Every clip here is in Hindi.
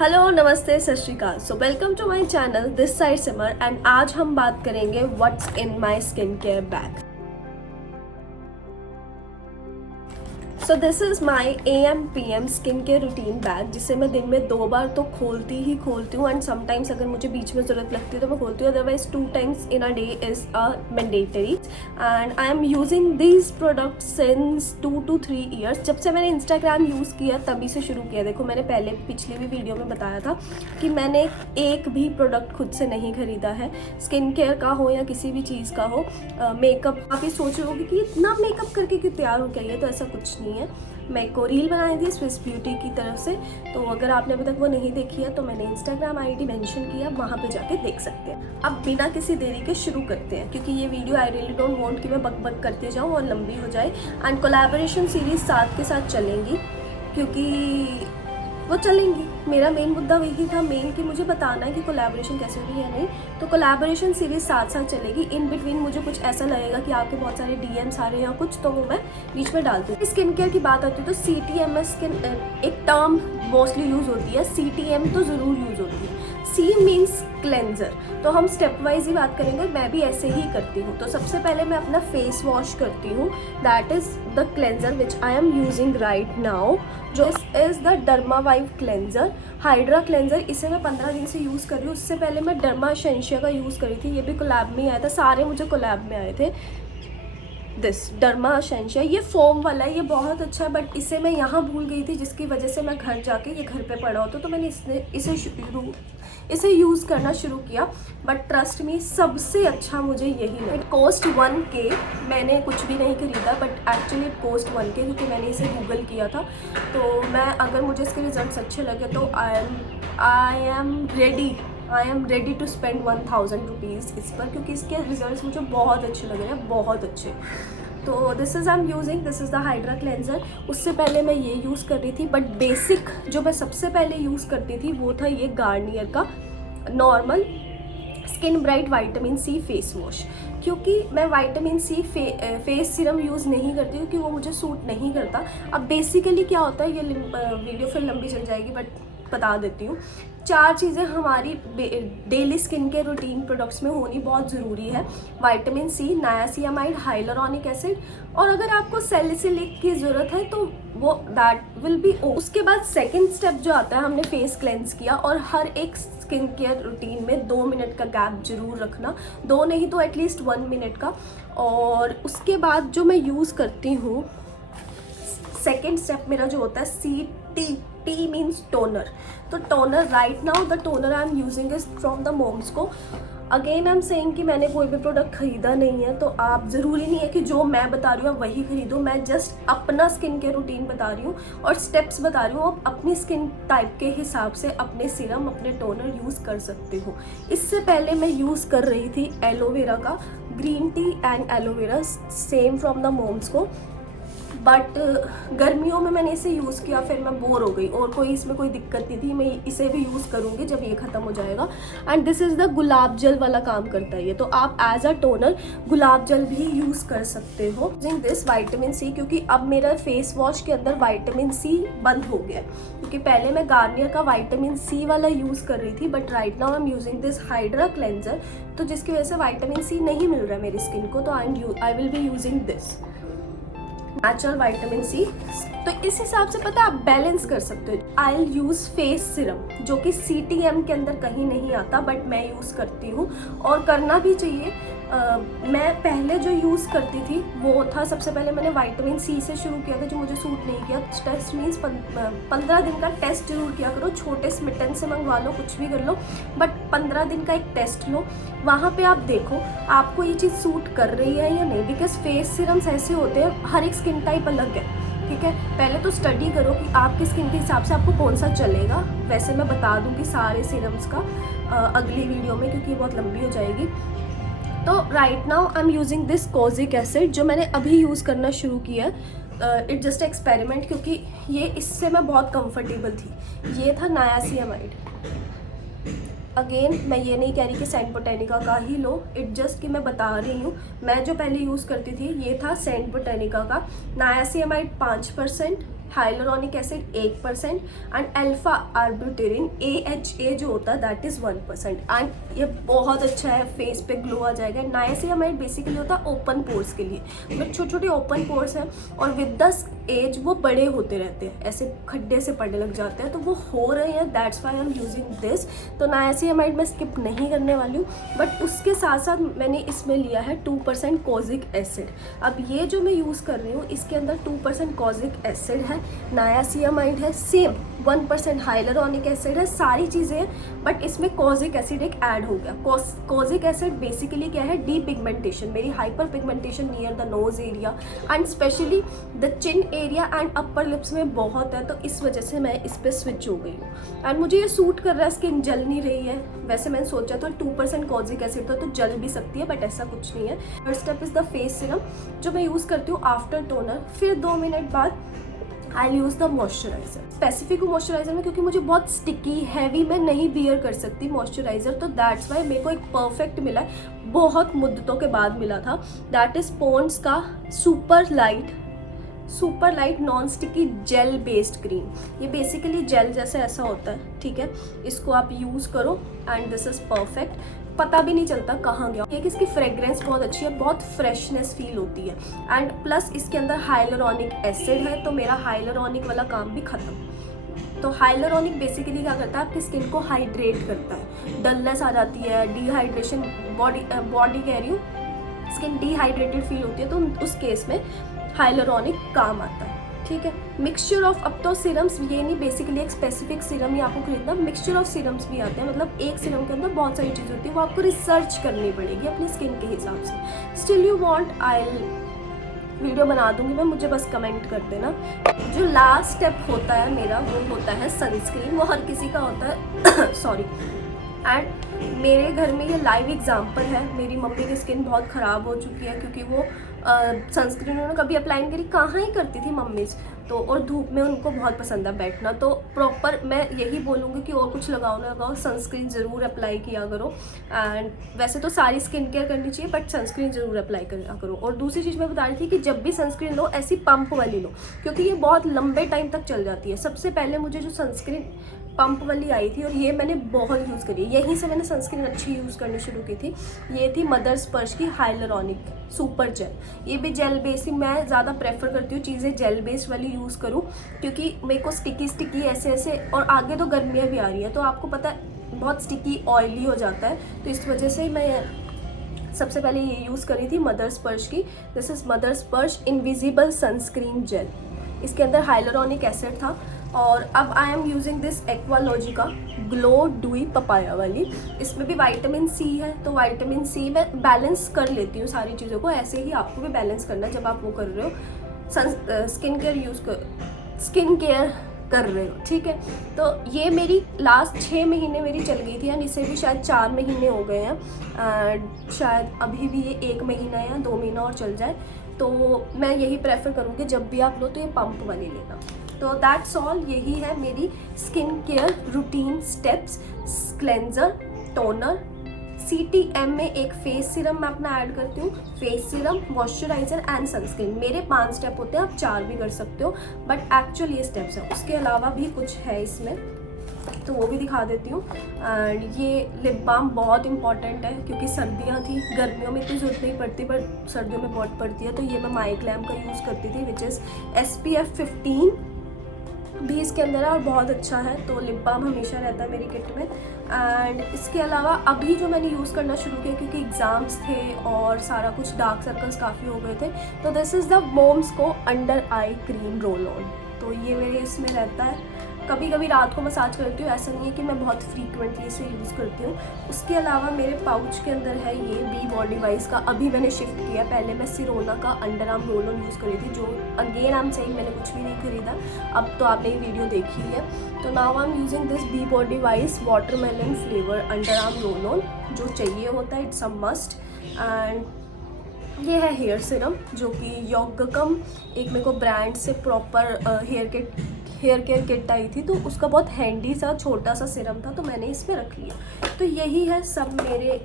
हेलो, नमस्ते, सत श्री अकाल। So welcome to my channel this side Simar and आज हम बात करेंगे what's in my skin care bag. So this is my AM/PM skin care routine bag, जिसे मैं दिन में 2 बार तो खोलती हूँ एंड समटाइम्स अगर मुझे बीच में ज़रूरत लगती है तो मैं खोलती हूँ, otherwise 2 times in a day is a mandatory and I am using these products since 2 to 3 years। जब से मैंने इंस्टाग्राम यूज़ किया तभी से शुरू किया। देखो, मैंने पहले पिछली भी वीडियो में बताया था कि मैंने एक भी प्रोडक्ट खुद से नहीं खरीदा है, स्किन केयर का हो या किसी भी चीज़ का हो। मेकअप, आप ये सोच रहे होगे कि इतना मेकअप करके क्यों तैयार हो गई है, तो ऐसा कुछ नहीं है। मैं एक रील बनाई थी स्विस ब्यूटी की तरफ से, तो अगर आपने अभी तक वो नहीं देखी है तो मैंने इंस्टाग्राम ID मेंशन किया, वहाँ पे जाके देख सकते हैं। अब बिना किसी देरी के शुरू करते हैं, क्योंकि ये video I really don't want कि मैं बक बक करते जाऊँ और लंबी हो जाए। एंड कोलैबोरेशन सीरीज साथ के साथ चलेंगी, क्योंकि वो चलेंगी। मेरा मेन मुद्दा वही था कि मुझे बताना है कि कोलैबोरेशन कैसे होगी या नहीं, तो कोलैबोरेशन सीरीज साथ साथ चलेगी। इन बिटवीन मुझे कुछ ऐसा लगेगा कि आपके बहुत सारे DMs आ रहे हैं या कुछ, तो वो मैं बीच में डालती हूँ। स्किन केयर की बात आती है तो CTM स्किन एक टर्म मोस्टली यूज़ होती है, CTM तो ज़रूर यूज़ होती है। C मीन्स क्लेंजर, तो हम स्टेप वाइज ही बात करेंगे। मैं भी ऐसे ही करती हूँ। तो सबसे पहले मैं अपना फेस वॉश करती हूँ, that is the cleanser which I am using right now, जो is the Dermavive cleanser hydra cleanser. इसे मैं 15 दिन से यूज़ कर रही हूँ। उससे पहले मैं डर्मा एसेंशिया का यूज़ करी थी, ये भी कोलैब में आया था, सारे मुझे कोलैब में आए थे। दिस डर्मा एसेंशिया, ये फोम वाला है, ये बहुत अच्छा है, बट इसे मैं यहाँ भूल गई थी, जिसकी वजह से मैं घर जाके ये घर पे पड़ा होता, तो मैंने इसे यूज़ करना शुरू किया। बट ट्रस्ट मी, सबसे अच्छा मुझे यही लगा। It cost 1K। मैंने कुछ भी नहीं खरीदा, but actually it cost 1K, क्योंकि मैंने इसे गूगल किया था। तो मैं, अगर मुझे इसके रिजल्ट्स अच्छे लगे तो I am ready to spend 1000 rupees इस पर, क्योंकि इसके रिजल्ट्स मुझे बहुत अच्छे लग रहे हैं, बहुत अच्छे। तो this is I am using, this is the hydra cleanser. उससे पहले मैं ये यूज़ कर रही थी, बट बेसिक जो मैं सबसे पहले यूज़ करती थी वो था ये गार्नियर का normal skin bright vitamin C face wash. क्योंकि मैं vitamin C face serum use नहीं करती, क्योंकि वो मुझे सूट नहीं करता। अब बेसिकली क्या होता है, ये वीडियो फिर लंबी चल जाएगी, बट बता देती हूँ। 4 चीज़ें हमारी daily skin care routine products में होनी बहुत ज़रूरी है। Vitamin C, niacinamide, hyaluronic acid, और अगर आपको सैलिसिलिक की ज़रूरत है तो वो दैट विल बी। उसके बाद सेकंड स्टेप जो आता है, हमने फेस क्लेंस किया, और हर एक स्किन केयर रूटीन में 2 मिनट का गैप जरूर रखना, 2 नहीं तो एटलीस्ट 1 मिनट का। और उसके बाद जो मैं यूज़ करती हूँ, सेकेंड स्टेप मेरा जो होता है T मीन्स टोनर। तो toner, right now the toner I am using is from the mom's को। अगेन आई एम सेइंग कि मैंने कोई भी प्रोडक्ट खरीदा नहीं है, तो आप ज़रूरी नहीं है कि जो मैं बता रही हूँ आप वही खरीदो। मैं जस्ट अपना स्किन केयर रूटीन बता रही हूँ और स्टेप्स बता रही हूँ। आप अपनी स्किन टाइप के हिसाब से अपने सीरम, अपने टोनर यूज़ कर सकते हो। इससे पहले मैं यूज़ कर रही थी एलोवेरा का, green tea and aloe vera, same from the mom's को। बट गर्मियों में मैंने इसे यूज़ किया, फिर मैं बोर हो गई, और कोई इसमें कोई दिक्कत नहीं थी। मैं इसे भी यूज़ करूँगी जब ये ख़त्म हो जाएगा। एंड दिस इज़ द गुलाब जल वाला काम करता है ये, तो आप एज अ टोनर गुलाब जल भी यूज़ कर सकते हो। यूजिंग दिस विटामिन C, क्योंकि अब मेरा फेस वॉश के अंदर विटामिन C बंद हो गया, क्योंकि पहले मैं गार्नियर का विटामिन C वाला यूज़ कर रही थी, but right now I am using this hydra cleanser, तो जिसकी वजह से विटामिन C नहीं मिल रहा है मेरी स्किन को, तो I will be using this natural vitamin C। तो इस हिसाब से पता है आप बैलेंस कर सकते हो। I will use face serum, जो कि CTM के अंदर कहीं नहीं आता, बट मैं यूज़ करती हूँ और करना भी चाहिए। मैं पहले जो यूज़ करती थी वो था, सबसे पहले मैंने विटामिन C से शुरू किया था, जो मुझे सूट नहीं किया। टेस्ट मीन्स 15 दिन का टेस्ट जरूर किया करो। छोटे स्मिटन से मंगवा लो, कुछ भी कर लो, बट 15 दिन का एक टेस्ट लो। वहाँ पे आप देखो आपको ये चीज़ सूट कर रही है या नहीं, बिकॉज फेस सीरम्स ऐसे होते हैं, हर एक स्किन टाइप अलग है, ठीक है। पहले तो स्टडी करो कि आपकी स्किन के हिसाब से आपको कौन सा चलेगा। वैसे मैं बता दूँगी सारे सीरम्स का अगली वीडियो में, क्योंकि ये बहुत लंबी हो जाएगी। तो right now I am using this kojic acid, जो मैंने अभी यूज़ करना शुरू किया है। इट जस्ट एक्सपेरिमेंट, क्योंकि ये इससे मैं बहुत कंफर्टेबल थी। ये था नायासिनामाइड। अगेन मैं ये नहीं कह रही कि सेंट बोटेनिका का ही लो, इट जस्ट कि मैं बता रही हूँ। मैं जो पहले यूज़ करती थी ये था सेंट बोटेनिका का niacinamide 5%, hyaluronic acid 1% and alpha arbutin AHA जो होता है दैट इज़ 1%। एंड ये बहुत अच्छा है, फेस पे ग्लो आ जाएगा। नाइसिनामाइड बेसिकली होता है ओपन पोर्स के लिए, मतलब छोटे छोटे ओपन पोर्स हैं और विद द एज वो बड़े होते रहते हैं, ऐसे खड्डे से पड़ने लग जाते हैं, तो वो हो रहे हैं, that's why I am using this. तो नाइसिनामाइड मैं स्किप नहीं करने वाली हूँ, बट उसके साथ साथ मैंने इसमें लिया है 2% कोजिक एसिड। अब ये जो मैं यूज़ कर रही हूँ इसके अंदर 2% कोजिक एसिड है, नाइसिनामाइड है, सेम 1% हाइलुरोनिक एसिड है, सारी चीज़ें हैं, बट इसमें कोजिक एसिड एक ऐड हो गया। कोजिक एसिड बेसिकली क्या है, डी पिगमेंटेशन, मेरी hyper pigmentation near the nose area and specially the chin area and upper lips में बहुत है, तो इस वजह से मैं इस पर स्विच हो गई हूँ। एंड मुझे ये सूट कर रहा है, स्किन जल नहीं रही है। वैसे मैंने सोचा तो 2% कोजिक एसिड था तो जल भी सकती है, बट ऐसा कुछ नहीं है। First step is the face serum जो मैं यूज़ करती हूँ आफ्टर टोनर। फिर 2 मिनट बाद I use the moisturiser. Specific moisturiser में क्योंकि मुझे बहुत स्टिकी हैवी मैं नहीं बियर कर सकती मॉइस्चराइज़र, तो दैट्स वाई मेरे को एक परफेक्ट मिला, बहुत मुद्दतों के बाद मिला था। दैट इज़ पॉन्ड्स का super light non sticky gel based cream. ये बेसिकली जेल जैसे ऐसा होता है, ठीक है। इसको आप यूज़ करो एंड दिस इज़ परफेक्ट, पता भी नहीं चलता कहाँ गया। एक इसकी फ्रेग्रेंस बहुत अच्छी है, बहुत फ्रेशनेस फील होती है एंड प्लस इसके अंदर हाइलुरोनिक एसिड है, तो मेरा हाइलुरोनिक वाला काम भी ख़त्म। तो हाइलुरोनिक बेसिकली क्या करता है, आपकी स्किन को हाइड्रेट करता है, डलनेस आ जाती है, डिहाइड्रेशन, बॉडी कह रही हूँ, स्किन डिहाइड्रेटेड फील होती है, तो उस केस में हाइलुरोनिक काम आता है, ठीक है। मिक्सचर ऑफ, अब तो सिरम्स ये नहीं बेसिकली एक स्पेसिफिक सिरम ही आपको खरीदना, मिक्सचर ऑफ सिरम्स भी आते हैं, मतलब एक सिरम के अंदर बहुत सारी चीज़ें होती है, वो आपको रिसर्च करनी पड़ेगी अपनी स्किन के हिसाब से। Still you want, I video बना दूंगी मैं, मुझे बस कमेंट कर देना। जो लास्ट स्टेप होता है मेरा वो होता है सनस्क्रीन, वो हर किसी का होता है सॉरी। एंड मेरे घर में ये लाइव एग्जांपल है, मेरी मम्मी की स्किन बहुत ख़राब हो चुकी है क्योंकि वो सनस्क्रीन उन्होंने कभी अप्लाई नहीं करी, कहाँ ही करती थी मम्मी, तो और धूप में उनको बहुत पसंद है बैठना, तो प्रॉपर मैं यही बोलूँगी कि और कुछ लगाओ ना लगाओ, सनस्क्रीन ज़रूर अप्लाई किया करो। एंड वैसे तो सारी स्किन केयर करनी चाहिए, बट सनस्क्रीन ज़रूर अप्लाई किया करो। और दूसरी चीज़ मैं बता रही थी कि जब भी सनस्क्रीन लो ऐसी पंप वाली लो, क्योंकि ये बहुत लंबे टाइम तक चल जाती है। सबसे पहले मुझे जो सनस्क्रीन पंप वाली आई थी और ये मैंने बहुत यूज़ करी, यहीं से मैंने सनस्क्रीन अच्छी यूज़ करनी शुरू की थी। ये थी मदर स्पर्श की हाइलुरोनिक सुपर जेल। ये भी जेल बेस ही, मैं ज़्यादा प्रेफर करती हूँ चीज़ें जेल बेस्ड वाली यूज़ करूँ, क्योंकि मेरे को स्टिकी ऐसे, और आगे तो गर्मियाँ भी आ रही हैं, तो आपको पता है बहुत स्टिकी ऑयली हो जाता है, तो इस वजह से मैं सबसे पहले ये यूज़ करी थी मदर स्पर्श की। दिस इज़ मदर स्पर्श इनविजिबल सनस्क्रीन जेल। इसके अंदर हाइलुरोनिक एसिड था। और अब आई am using this Aqualogica glow dewy papaya वाली। इसमें भी विटामिन सी है, तो विटामिन सी मैं बैलेंस कर लेती हूँ सारी चीज़ों को, ऐसे ही आपको भी बैलेंस करना है जब आप वो कर रहे हो, स्किन केयर कर रहे हो, ठीक है। तो ये मेरी लास्ट 6 महीने मेरी चल गई थी, एंड इसे भी शायद 4 महीने हो गए हैं, शायद अभी भी ये 1 महीना या 2 महीना और चल जाए। तो मैं यही प्रेफर करूँगी जब भी आप लो तो ये पंप वाली लेना। तो दैट्स ऑल, यही है मेरी skin care routine steps. Cleanser, toner, CTM में एक फेस सिरम मैं अपना ऐड करती हूँ, face serum, moisturiser and sunscreen. मेरे 5 स्टेप होते हैं, आप 4 भी कर सकते हो, बट एक्चुअली ये स्टेप्स हैं। उसके अलावा भी कुछ है इसमें, तो वो भी दिखा देती हूँ। एंड ये लिप बाम बहुत इंपॉर्टेंट है क्योंकि सर्दियाँ थी, गर्मियों में इतनी ज़रूरत नहीं पड़ती बट सर्दियों में बहुत पड़ती है, तो ये मैं माइग्लैम का यूज़ करती थी, विच इज़ SPF 15 भी इसके अंदर है और बहुत अच्छा है। तो लिप बाम हमेशा रहता है मेरी किट में। एंड इसके अलावा अभी जो मैंने यूज़ करना शुरू किया क्योंकि एग्ज़ाम्स थे और सारा कुछ, डार्क सर्कल्स काफ़ी हो गए थे, तो दिस इज़ द मोम्स को under eye cream roll on. तो ये मेरे इसमें रहता है, कभी कभी रात को मसाज करती हूँ, ऐसा नहीं है कि मैं बहुत फ्रीक्वेंटली इसे यूज़ करती हूँ। उसके अलावा मेरे पाउच के अंदर है ये बी बॉडी वाइज का, अभी मैंने शिफ्ट किया, पहले मैं सिरोना का under arm roll on use करी थी, जो अगेन आई एम सेइंग मैंने कुछ भी नहीं खरीदा, अब तो आपने ये वीडियो देखी है। तो now I am using this be bodywise watermelon flavour underarm roll on, जो चाहिए होता है, इट्स अ मस्ट। एंड ये है हेयर सिरम जो कि योगकम, एक मेरे को ब्रांड से प्रॉपर हेयर केयर किट आई थी, तो उसका बहुत हैंडी सा छोटा सा सिरम था, तो मैंने इसमें रख लिया। तो यही है सब मेरे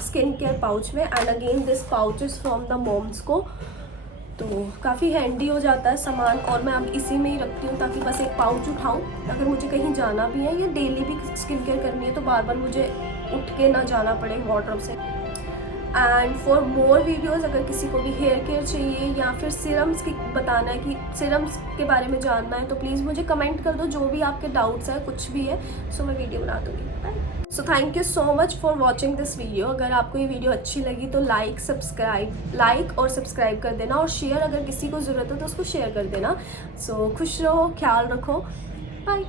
स्किन केयर पाउच में। And again this pouch is from the mom's को तो काफ़ी हैंडी हो जाता है सामान, और मैं अब इसी में ही रखती हूँ ताकि बस एक पाउच उठाऊँ अगर मुझे कहीं जाना भी है, या डेली भी स्किन केयर करनी है तो बार बार मुझे उठ के ना जाना पड़े वार्डरोब से। एंड फॉर मोर वीडियोज़, अगर किसी को भी हेयर केयर चाहिए या फिर सीरम्स की बताना है कि सीरम्स के बारे में जानना है, तो प्लीज़ मुझे कमेंट कर दो, जो भी आपके डाउट्स हैं कुछ भी है, सो मैं वीडियो बना दूँगी। Bye. So thank you so much for watching this video. अगर आपको ये वीडियो अच्छी लगी तो लाइक और सब्सक्राइब कर देना, और शेयर, अगर किसी को ज़रूरत हो तो उसको शेयर कर देना। सो खुश रहो, ख्याल रखो, बाय।